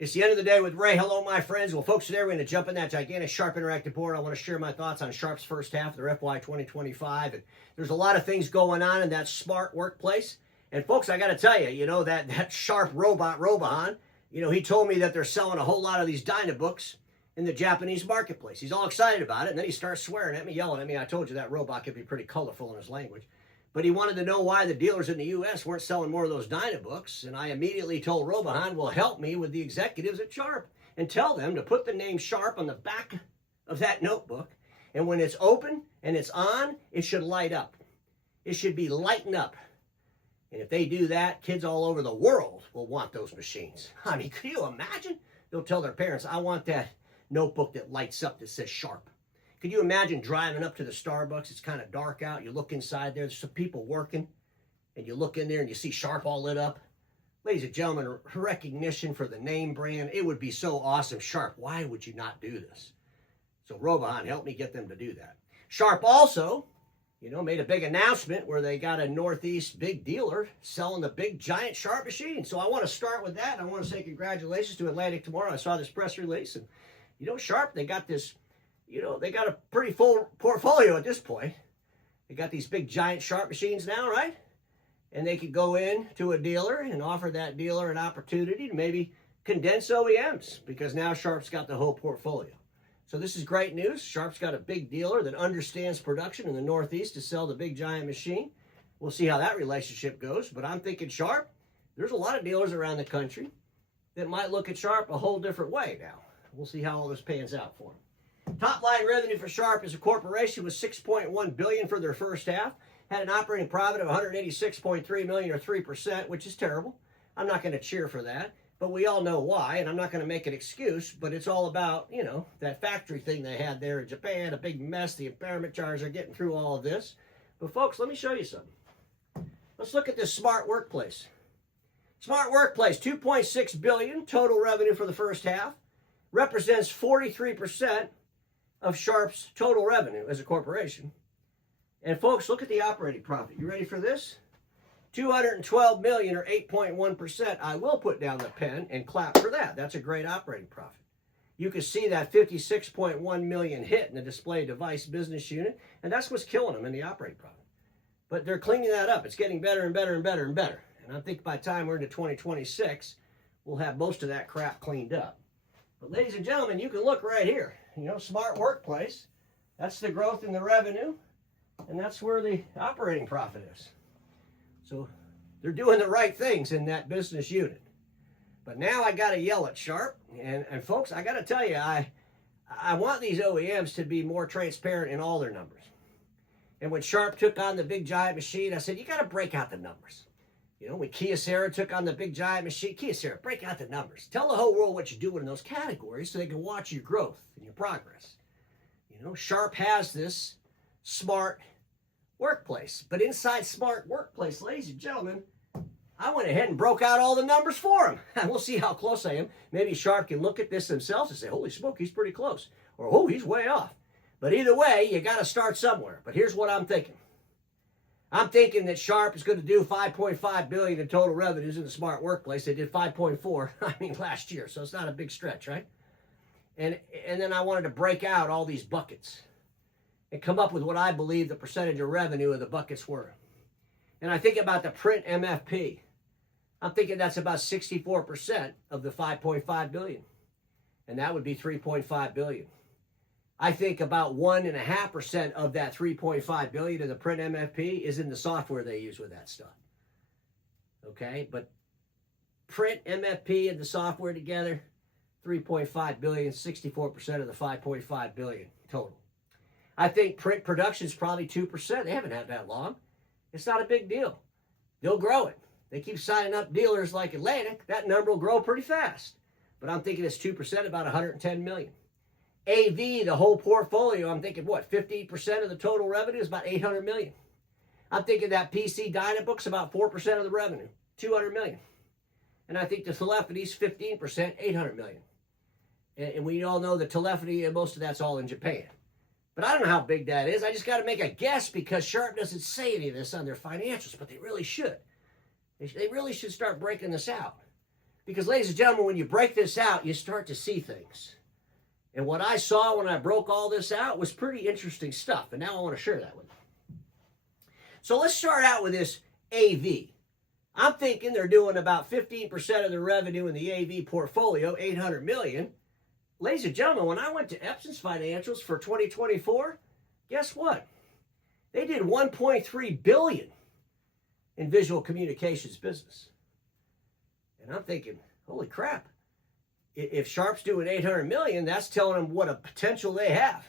It's the end of the day with Ray. Hello, my friends. Well, folks, today we're going to jump in that gigantic Sharp interactive board. I want to share my thoughts on Sharp's first half of their FY 2025. And there's a lot of things going on in that smart workplace. And folks, I got to tell you, that Sharp robot, Robohan, he told me that they're selling a whole lot of these Dynabooks in the Japanese marketplace. He's all excited about it. And then he starts swearing at me, yelling at me. I told you that robot could be pretty colorful in his language. But he wanted to know why the dealers in the U.S. weren't selling more of those Dynabooks. And I immediately told Robohan, well, help me with the executives at Sharp and tell them to put the name Sharp on the back of that notebook. And when it's open and it's on, it should light up. It should be lighting up. And if they do that, kids all over the world will want those machines. I mean, can you imagine? They'll tell their parents, I want that notebook that lights up that says Sharp. Could you imagine driving up to the Starbucks? It's kind of dark out. You look inside there. There's some people working. And you look in there and you see Sharp all lit up. Ladies and gentlemen, recognition for the name brand. It would be so awesome. Sharp, why would you not do this? So Robohan helped me get them to do that. Sharp also, made a big announcement where they got a Northeast big dealer selling the big giant Sharp machine. So I want to start with that. I want to say congratulations to Atlantic tomorrow. I saw this press release. And, Sharp, they got this... they got a pretty full portfolio at this point. They got these big giant Sharp machines now, right? And they could go in to a dealer and offer that dealer an opportunity to maybe condense OEMs because now Sharp's got the whole portfolio. So this is great news. Sharp's got a big dealer that understands production in the Northeast to sell the big giant machine. We'll see how that relationship goes. But I'm thinking Sharp, there's a lot of dealers around the country that might look at Sharp a whole different way now. We'll see how all this pans out for them. Top line revenue for Sharp as a corporation was $6.1 billion for their first half. Had an operating profit of $186.3 million or 3%, which is terrible. I'm not going to cheer for that, but we all know why, and I'm not going to make an excuse, but it's all about, that factory thing they had there in Japan, a big mess. The impairment charges are getting through all of this. But folks, let me show you something. Let's look at this smart workplace. Smart workplace, $2.6 billion total revenue for the first half, represents 43% of Sharp's total revenue as a corporation. And folks, look at the operating profit. You ready for this? $212 million or 8.1%. I will put down the pen and clap for that. That's a great operating profit. You can see that $56.1 million hit in the display device business unit, and that's what's killing them in the operating profit. But they're cleaning that up. It's getting better and better and better and better. And I think by the time we're into 2026, we'll have most of that crap cleaned up. But ladies and gentlemen, you can look right here. Smart workplace. That's the growth in the revenue, and that's where the operating profit is. So they're doing the right things in that business unit. But now I got to yell at Sharp, and folks, I got to tell you, I want these OEMs to be more transparent in all their numbers. And when Sharp took on the big giant machine, I said, you got to break out the numbers. When Kyocera took on the big giant machine, Kyocera, break out the numbers. Tell the whole world what you're doing in those categories so they can watch your growth and your progress. Sharp has this smart workplace. But inside smart workplace, ladies and gentlemen, I went ahead and broke out all the numbers for them. And we'll see how close I am. Maybe Sharp can look at this themselves and say, holy smoke, he's pretty close. Or, oh, he's way off. But either way, you got to start somewhere. But here's what I'm thinking. I'm thinking that Sharp is going to do $5.5 billion in total revenues in the smart workplace. They did 5.4, last year, so it's not a big stretch, right? And then I wanted to break out all these buckets and come up with what I believe the percentage of revenue of the buckets were. And I think about the print MFP. I'm thinking that's about 64% of the 5.5 billion. And that would be 3.5 billion. I think about 1.5% of that 3.5 billion of the print MFP is in the software they use with that stuff. Okay, but print MFP and the software together, 3.5 billion, 64% of the 5.5 billion total. I think print production is probably 2%. They haven't had that long. It's not a big deal. They'll grow it. They keep signing up dealers like Atlantic. That number will grow pretty fast. But I'm thinking it's 2%, about 110 million. AV, the whole portfolio, I'm thinking, 50% of the total revenue is about 800 million. I'm thinking that PC Dynabook's about 4% of the revenue, 200 million. And I think the telephony's 15%, 800 million. And we all know the telephony, and most of that's all in Japan. But I don't know how big that is. I just got to make a guess because Sharp doesn't say any of this on their financials, but they really should. They really should start breaking this out. Because, ladies and gentlemen, when you break this out, you start to see things. And what I saw when I broke all this out was pretty interesting stuff. And now I want to share that with you. So let's start out with this AV. I'm thinking they're doing about 15% of their revenue in the AV portfolio, $800 million. Ladies and gentlemen, when I went to Epson's financials for 2024, guess what? They did $1.3 billion in visual communications business. And I'm thinking, holy crap. If Sharp's doing $800 million, that's telling them what a potential they have.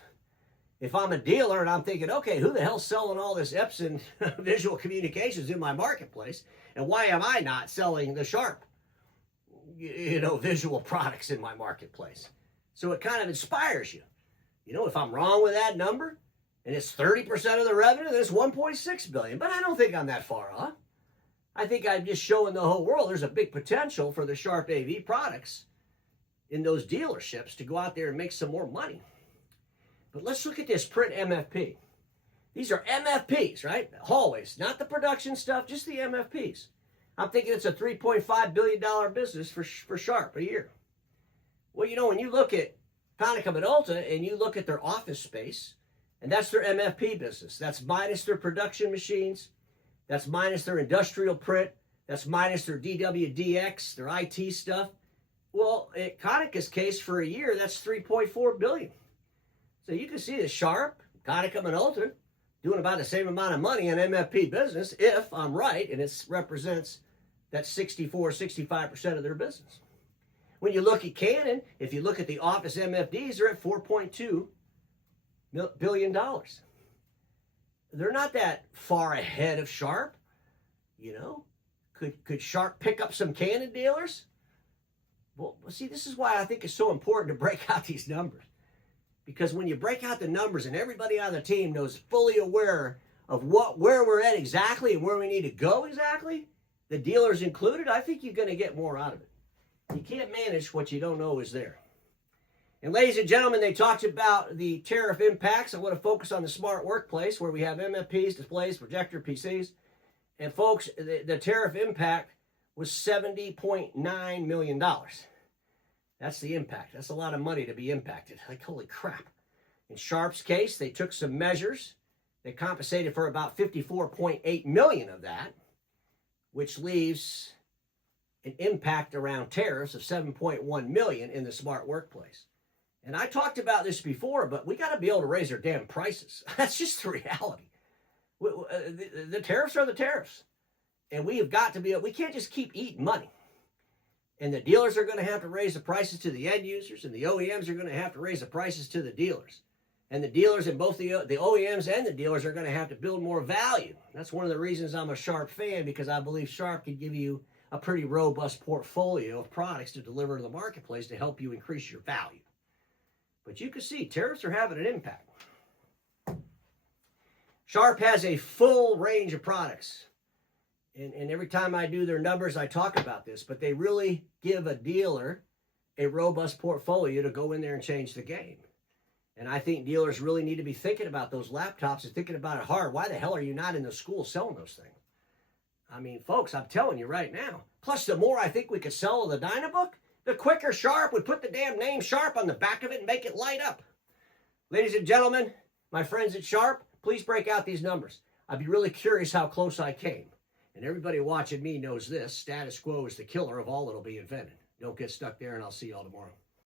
If I'm a dealer and I'm thinking, okay, who the hell's selling all this Epson visual communications in my marketplace? And why am I not selling the Sharp, visual products in my marketplace? So it kind of inspires you. If I'm wrong with that number and it's 30% of the revenue, then it's $1.6 billion. But I don't think I'm that far off. I think I'm just showing the whole world there's a big potential for the Sharp AV products in those dealerships to go out there and make some more money. But let's look at this print MFP. These are MFPs, right? Hallways, not the production stuff, just the MFPs. I'm thinking it's a $3.5 billion business for Sharp a year. Well, when you look at Konica Minolta and you look at their office space, and that's their MFP business. That's minus their production machines. That's minus their industrial print. That's minus their DWDX, their IT stuff. Well, in Konica's case, for a year, that's $3.4 billion. So you can see the Sharp, Konica Minolta, doing about the same amount of money in MFP business, if I'm right, and it represents that 65% of their business. When you look at Canon, if you look at the office MFDs, they're at $4.2 billion. They're not that far ahead of Sharp. Could Sharp pick up some Canon dealers? Well, see, this is why I think it's so important to break out these numbers. Because when you break out the numbers and everybody on the team knows fully aware of where we're at exactly and where we need to go exactly, the dealers included, I think you're going to get more out of it. You can't manage what you don't know is there. And ladies and gentlemen, they talked about the tariff impacts. I want to focus on the smart workplace where we have MFPs, displays, projector, PCs. And folks, the tariff impact was $70.9 million. That's the impact. That's a lot of money to be impacted. Like, holy crap. In Sharp's case, they took some measures. They compensated for about $54.8 million of that, which leaves an impact around tariffs of $7.1 million in the smart workplace. And I talked about this before, but we got to be able to raise our damn prices. That's just the reality. The tariffs are the tariffs. And we have got to be, we can't just keep eating money. And the dealers are going to have to raise the prices to the end users, and the OEMs are going to have to raise the prices to the dealers. And the dealers and both the OEMs and the dealers are going to have to build more value. That's one of the reasons I'm a Sharp fan, because I believe Sharp can give you a pretty robust portfolio of products to deliver to the marketplace to help you increase your value. But you can see tariffs are having an impact. Sharp has a full range of products. And every time I do their numbers, I talk about this. But they really give a dealer a robust portfolio to go in there and change the game. And I think dealers really need to be thinking about those laptops and thinking about it hard. Why the hell are you not in the school selling those things? I mean, folks, I'm telling you right now. Plus, the more I think we could sell the Dynabook, the quicker Sharp would put the damn name Sharp on the back of it and make it light up. Ladies and gentlemen, my friends at Sharp, please break out these numbers. I'd be really curious how close I came. And everybody watching me knows this. Status quo is the killer of all that'll be invented. Don't get stuck there, and I'll see you all tomorrow.